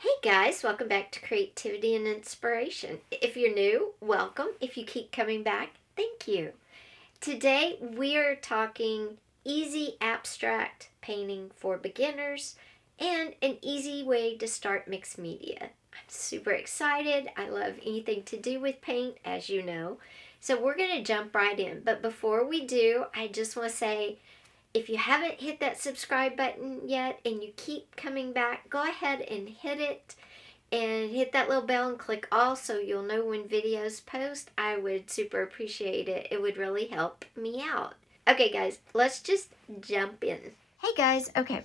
Hey guys, welcome back to Creativity and Inspiration. If you're new, welcome. If you keep coming back, thank you. Today we are talking easy abstract painting for beginners and an easy way to start mixed media. I'm super excited. I love anything to do with paint, as you know. So we're going to jump right in. But before we do, I just want to say if you haven't hit that subscribe button yet and you keep coming back, go ahead and hit it and hit that little bell and click all so you'll know when videos post. I would super appreciate it. It would really help me out. Okay guys, let's just jump in. Hey guys, okay.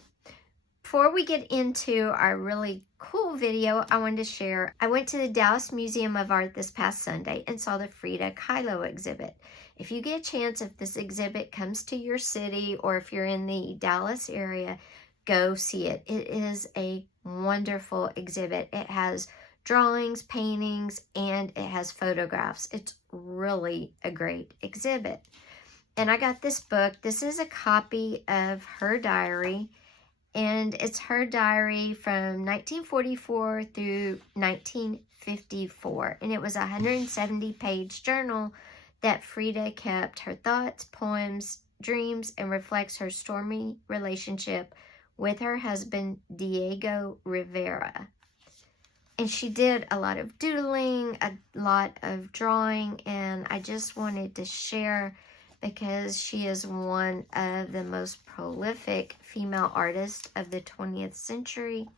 Before we get into our really cool video, I wanted to share, I went to the Dallas Museum of Art this past Sunday and saw the Frieda Kahlo exhibit. If you get a chance, if this exhibit comes to your city or if you're in the Dallas area, go see it. It is a wonderful exhibit. It has drawings, paintings, and it has photographs. It's really a great exhibit. And I got this book. This is a copy of her diary, and it's her diary from 1944 through 1954. And it was a 170-page journal that Frieda kept her thoughts, poems, dreams, and reflects her stormy relationship with her husband, Diego Rivera. And she did a lot of doodling, a lot of drawing, and I just wanted to share because she is one of the most prolific female artists of the 20th century.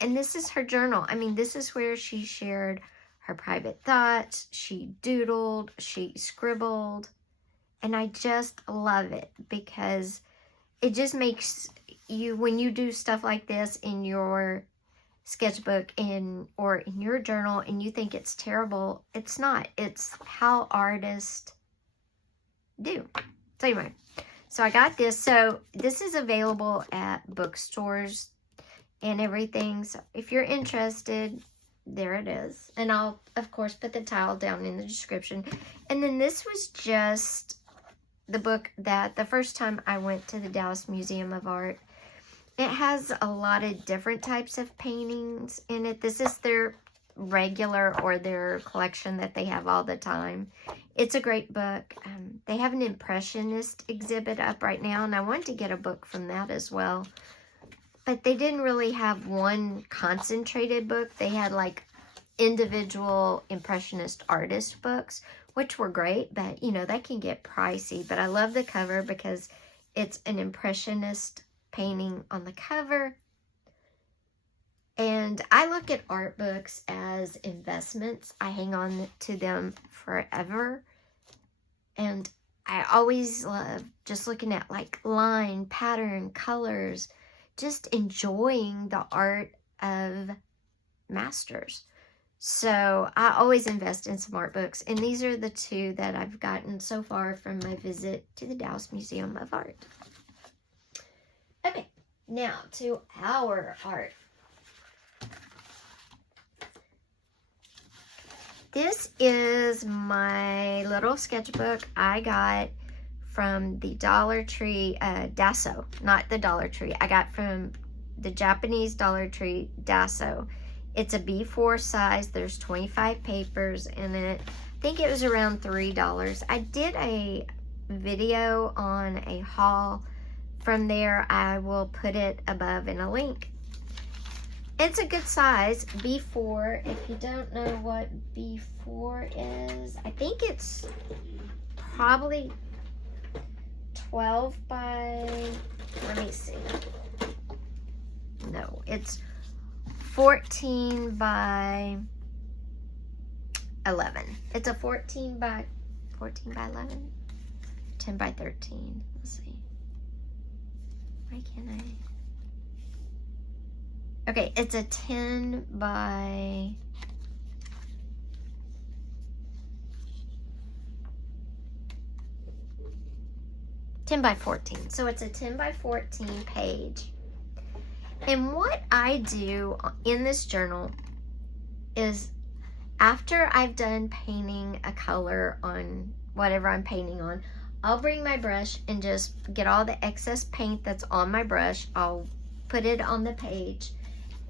And this is her journal. I mean, this is where she shared her private thoughts, she doodled, she scribbled, and I just love it because it just makes you, when you do stuff like this in your sketchbook or in your journal and you think it's terrible, it's not. It's how artists do. So anyway, so I got this. So this is available at bookstores and everything. So if you're interested, there it is. And I'll, of course, put the title down in the description. And then this was just the book that the first time I went to the Dallas Museum of Art. It has a lot of different types of paintings in it. This is their regular or their collection that they have all the time. It's a great book. They have an Impressionist exhibit up right now, and I wanted to get a book from that as well. But they didn't really have one concentrated book. They had like individual Impressionist artist books, which were great, but you know, that can get pricey. But I love the cover because it's an Impressionist painting on the cover. And I look at art books as investments. I hang on to them forever. And I always love just looking at like line, pattern, colors, just enjoying the art of masters. So I always invest in some art books, and these are the two that I've gotten so far from my visit to the Dallas Museum of Art. Okay, now to our art. This is my little sketchbook I got from the Dollar Tree, Dasso, not the Dollar Tree. I got from the Japanese Dollar Tree, Dasso. It's a B4 size. There's 25 papers in it. I think it was around $3. I did a video on a haul from there. I will put it above in a link. It's a good size, B4. If you don't know what B4 is, I think it's probably 12 by, let me see. No, it's 14 by 11. It's a 14 by 11? 10 by 13. Let's see. Why can't I? Okay, it's a 10 by 14. So it's a 10 by 14 page. And what I do in this journal is after I've done painting a color on whatever I'm painting on, I'll bring my brush and just get all the excess paint that's on my brush. I'll put it on the page.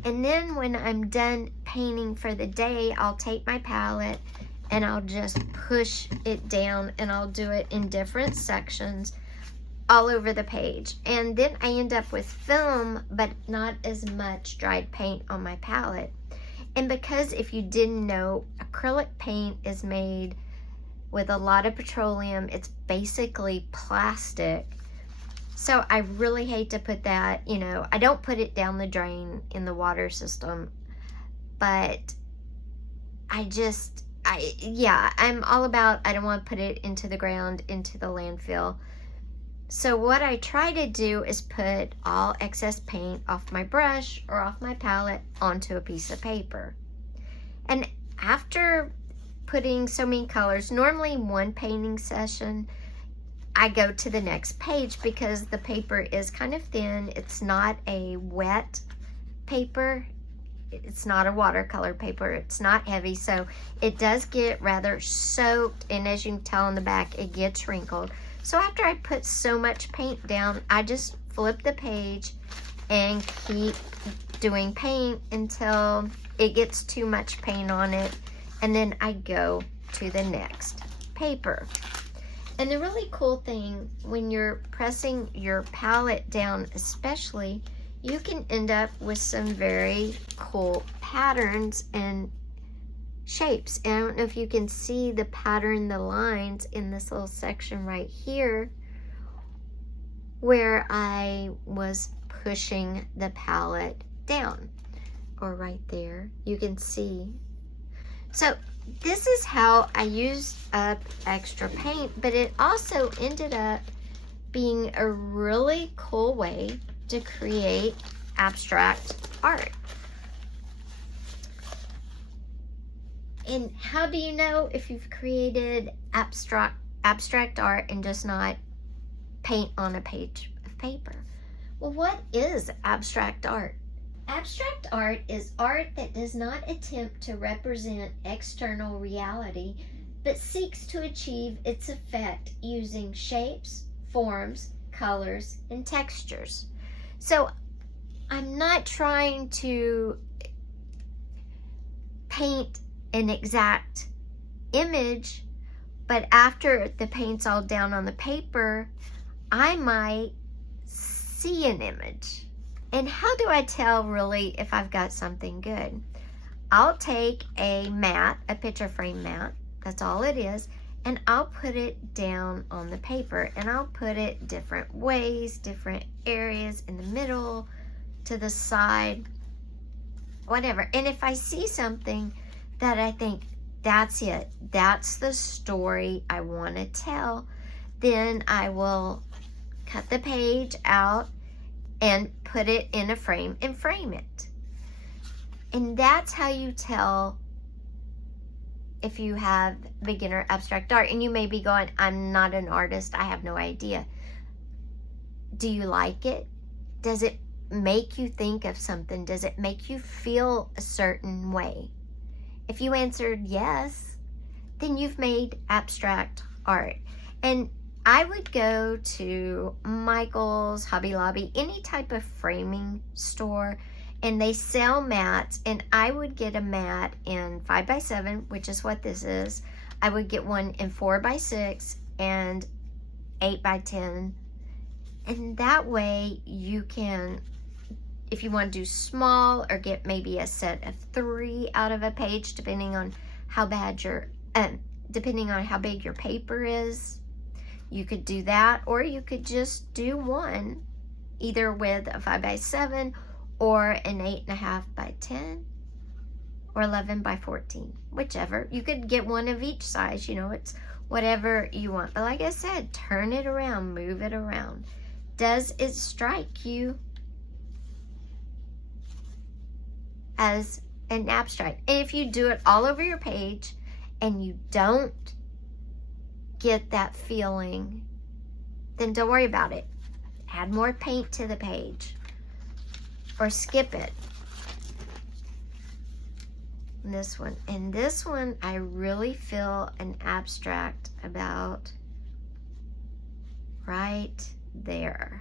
And then when I'm done painting for the day, I'll take my palette and I'll just push it down, and I'll do it in different sections all over the page. And then I end up with film, but not as much dried paint on my palette. And because, if you didn't know, acrylic paint is made with a lot of petroleum. It's basically plastic. So I really hate to put that, I don't put it down the drain in the water system, but I'm all about, I don't want to put it into the ground, into the landfill. So what I try to do is put all excess paint off my brush or off my palette onto a piece of paper. And after putting so many colors, normally one painting session, I go to the next page because the paper is kind of thin. It's not a wet paper. It's not a watercolor paper. It's not heavy, so it does get rather soaked, and as you can tell on the back, it gets wrinkled. So after I put so much paint down, I just flip the page and keep doing paint until it gets too much paint on it, and then I go to the next paper. And the really cool thing, when you're pressing your palette down especially, you can end up with some very cool patterns and shapes. And I don't know if you can see the pattern, the lines in this little section right here where I was pushing the palette down, or right there, you can see. So this is how I used up extra paint, but it also ended up being a really cool way to create abstract art. And how do you know if you've created abstract art and just not paint on a page of paper? Well, what is abstract art? Abstract art is art that does not attempt to represent external reality, but seeks to achieve its effect using shapes, forms, colors, and textures. So I'm not trying to paint an exact image, but after the paint's all down on the paper, I might see an image. And how do I tell really if I've got something good? I'll take a mat, a picture frame mat, that's all it is, and I'll put it down on the paper, and I'll put it different ways, different areas, in the middle, to the side, whatever. And if I see something that I think, that's it, that's the story I want to tell, then I will cut the page out and put it in a frame and frame it. And that's how you tell if you have beginner abstract art. And you may be going, I'm not an artist, I have no idea. Do you like it? Does it make you think of something? Does it make you feel a certain way? If you answered yes, then you've made abstract art. And I would go to Michael's, Hobby Lobby, any type of framing store, and they sell mats, and I would get a mat in 5x7, which is what this is. I would get one in 4x6 and 8x10, and that way you can, if you want to do small or get maybe a set of 3 out of a page, depending on how big your paper is, you could do that, or you could just do one, either with a 5x7 or an 8.5x10 or 11x14, whichever. You could get one of each size, it's whatever you want. But like I said, turn it around, move it around. Does it strike you as an abstract? And if you do it all over your page and you don't get that feeling, then don't worry about it. Add more paint to the page or skip it. And this one, I really feel an abstract about right there.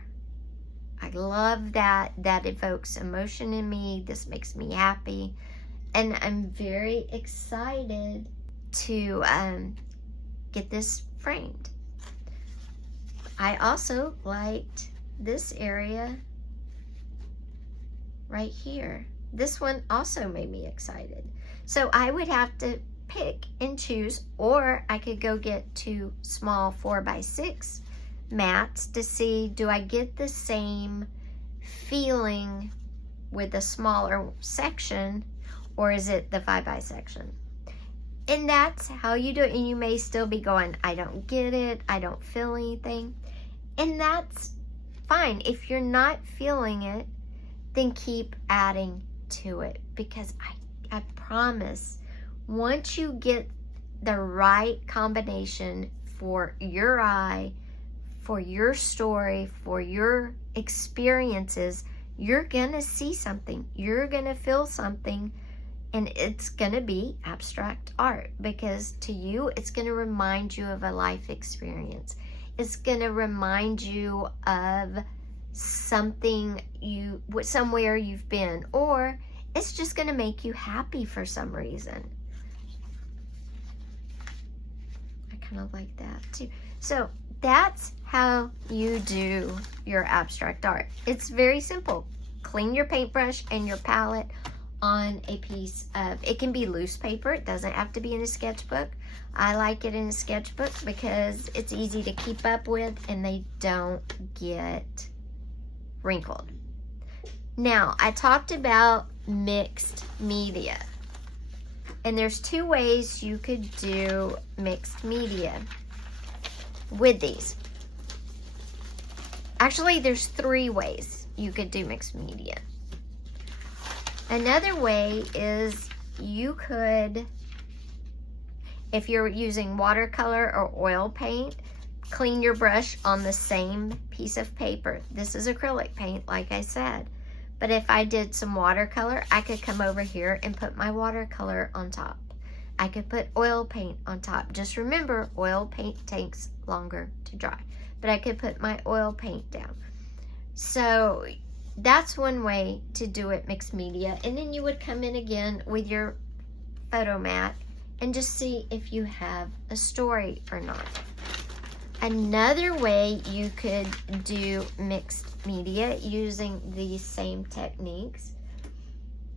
I love that. That evokes emotion in me. This makes me happy. And I'm very excited to get this framed. I also liked this area right here. This one also made me excited. So I would have to pick and choose, or I could go get 2 small 4x6 mats to see, do I get the same feeling with a smaller section, or is it the 5x section? And that's how you do it. And you may still be going, I don't get it, I don't feel anything. And that's fine. If you're not feeling it, then keep adding to it, because I promise, once you get the right combination for your eye, for your story, for your experiences, you're gonna see something, you're gonna feel something, and it's gonna be abstract art, because to you, it's gonna remind you of a life experience. It's gonna remind you of something somewhere you've been, or it's just gonna make you happy for some reason. I kind of like that too. So that's how you do your abstract art. It's very simple. Clean your paintbrush and your palette on a piece of, it can be loose paper, it doesn't have to be in a sketchbook. I like it in a sketchbook because it's easy to keep up with and they don't get wrinkled. Now, I talked about mixed media, and there's 2 ways you could do mixed media with these. Actually, there's 3 ways you could do mixed media. Another way is you could, if you're using watercolor or oil paint, clean your brush on the same piece of paper. This is acrylic paint, like I said. But if I did some watercolor, I could come over here and put my watercolor on top. I could put oil paint on top. Just remember, oil paint takes longer to dry. But I could put my oil paint down. So that's one way to do it, mixed media. And then you would come in again with your photo mat and just see if you have a story or not. Another way you could do mixed media using these same techniques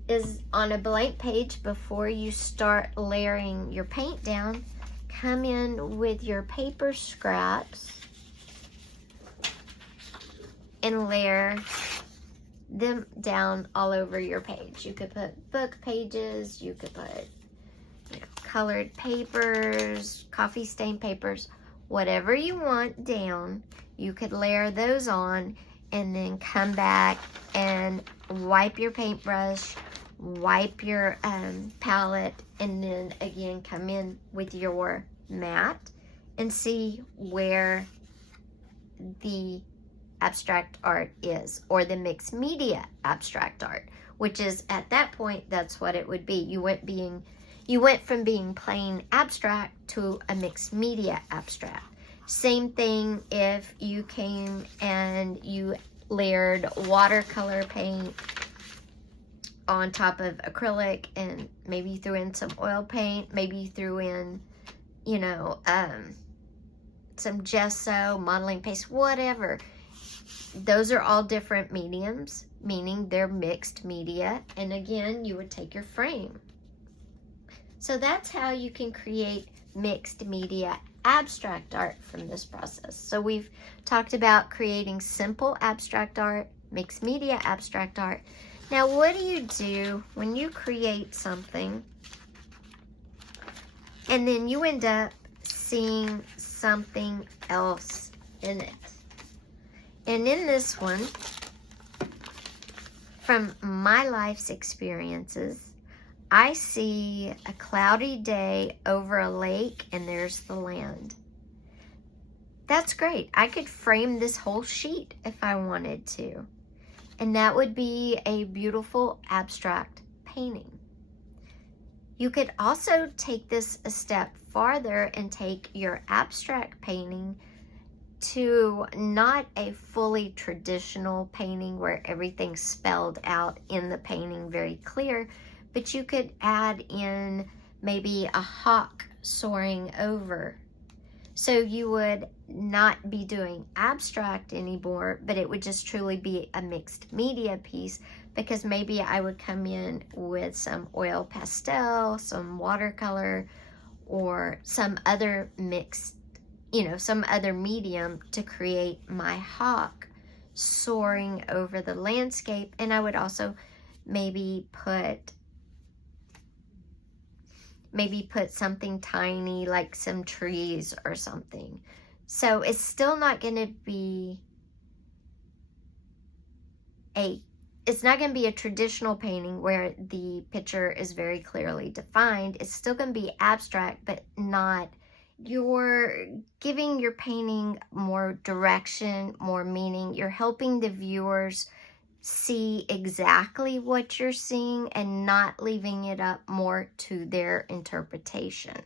is on a blank page, before you start layering your paint down, come in with your paper scraps and layer them down all over your page. You could put book pages, you could put colored papers, coffee stain papers, whatever you want down. You could layer those on and then come back and wipe your paintbrush, wipe your palette, and then again come in with your mat and see where the abstract art is, or the mixed media abstract art, which is, at that point, that's what it would be. You went from being plain abstract to a mixed media abstract. Same thing if you came and you layered watercolor paint on top of acrylic, and maybe you threw in some oil paint, maybe you threw in, some gesso, modeling paste, whatever. Those are all different mediums, meaning they're mixed media. And again, you would take your frame. So that's how you can create mixed media abstract art from this process. So we've talked about creating simple abstract art, mixed media abstract art. Now, what do you do when you create something and then you end up seeing something else in it? And in this one, from my life's experiences, I see a cloudy day over a lake and there's the land. That's great. I could frame this whole sheet if I wanted to. And that would be a beautiful abstract painting. You could also take this a step farther and take your abstract painting to not a fully traditional painting where everything's spelled out in the painting very clear, but you could add in maybe a hawk soaring over. So you would not be doing abstract anymore, but it would just truly be a mixed media piece, because maybe I would come in with some oil pastel, some watercolor, or some other mixed, some other medium to create my hawk soaring over the landscape. And I would also maybe put something tiny like some trees or something. So it's still not going to be a traditional painting where the picture is very clearly defined. It's still going to be abstract, but not. You're giving your painting more direction, more meaning. You're helping the viewers see exactly what you're seeing and not leaving it up more to their interpretation.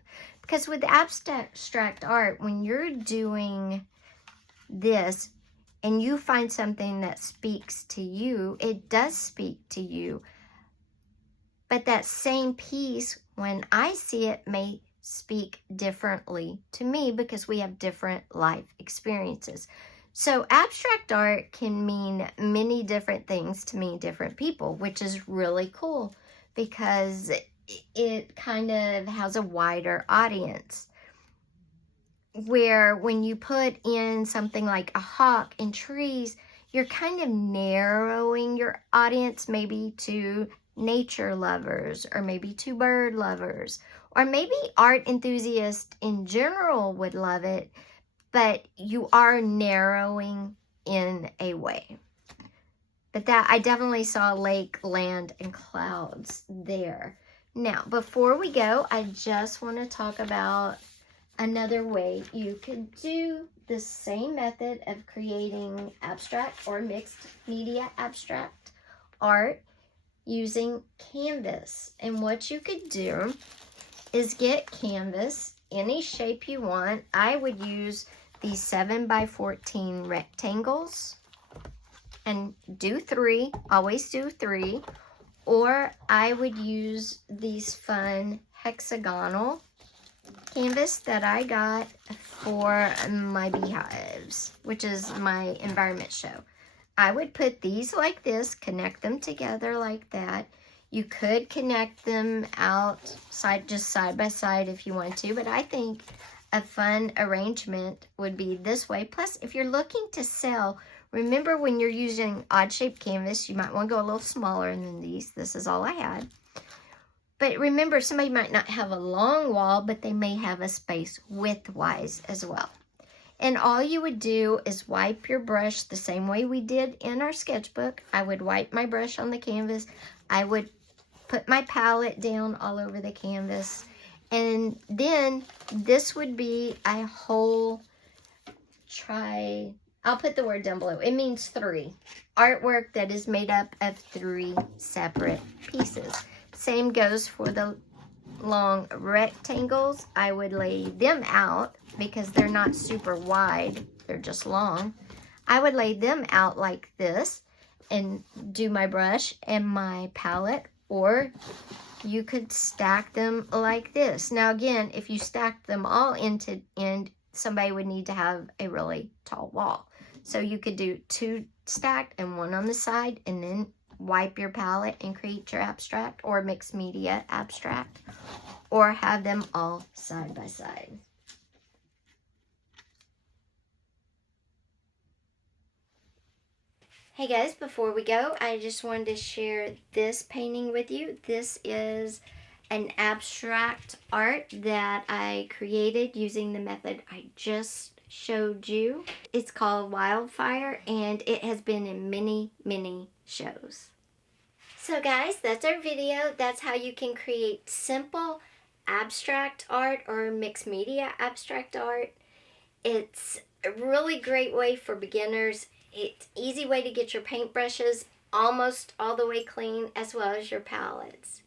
Because with abstract art, when you're doing this and you find something that speaks to you, it does speak to you. But that same piece, when I see it, may speak differently to me because we have different life experiences. So abstract art can mean many different things to many different people, which is really cool because it kind of has a wider audience. Where when you put in something like a hawk and trees, you're kind of narrowing your audience maybe to nature lovers, or maybe to bird lovers, or maybe art enthusiasts in general would love it, but you are narrowing in a way. But that, I definitely saw lake, land, and clouds there. Now, before we go, I just want to talk about another way you could do the same method of creating abstract or mixed media abstract art using canvas. And what you could do is get canvas, any shape you want. I would use these 7x14 rectangles and do 3, always do 3. Or I would use these fun hexagonal canvas that I got for my beehives, which is my environment show. I would put these like this, connect them together like that. You could connect them outside, just side by side if you want to, but I think a fun arrangement would be this way. Plus, if you're looking to sell, remember when you're using odd-shaped canvas, you might want to go a little smaller than these. This is all I had. But remember, somebody might not have a long wall, but they may have a space width-wise as well. And all you would do is wipe your brush the same way we did in our sketchbook. I would wipe my brush on the canvas. I would put my palette down all over the canvas. And then this would be a whole I'll put the word down below. It means 3. Artwork that is made up of 3 separate pieces. Same goes for the long rectangles. I would lay them out because they're not super wide. They're just long. I would lay them out like this and do my brush and my palette, or you could stack them like this. Now again, if you stacked them all into end, somebody would need to have a really tall wall. So you could do 2 stacked and 1 on the side, and then wipe your palette and create your abstract or mixed media abstract, or have them all side by side. Hey guys, before we go, I just wanted to share this painting with you. This is an abstract art that I created using the method I just showed you. It's called Wildfire, and it has been in many, many shows. So guys, that's our video. That's how you can create simple abstract art or mixed media abstract art. It's a really great way for beginners. It's an easy way to get your paintbrushes almost all the way clean, as well as your palettes.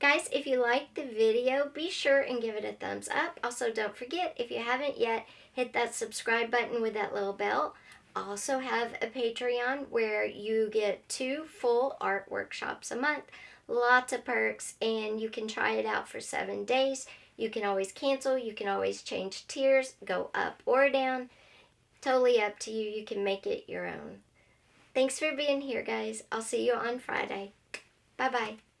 Guys, if you liked the video, be sure and give it a thumbs up. Also, don't forget, if you haven't yet, hit that subscribe button with that little bell. Also have a Patreon where you get 2 full art workshops a month. Lots of perks, and you can try it out for 7 days. You can always cancel, you can always change tiers, go up or down. Totally up to you. You can make it your own. Thanks for being here, guys. I'll see you on Friday. Bye-bye.